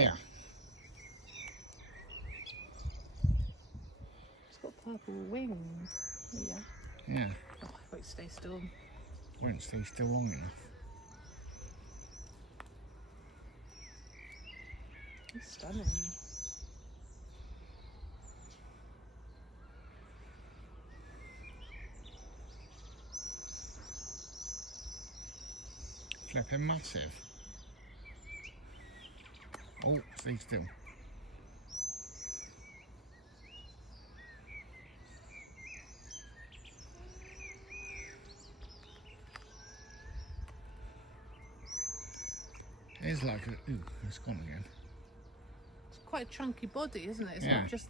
Yeah. It's got purple wings. There you go. Yeah. Oh, I won't stay still. Won't stay still long enough. It's stunning. Flipping massive. Oh, stay still. It's like a, ooh, it's gone again. It's quite a chunky body, isn't it? It's Yeah. not just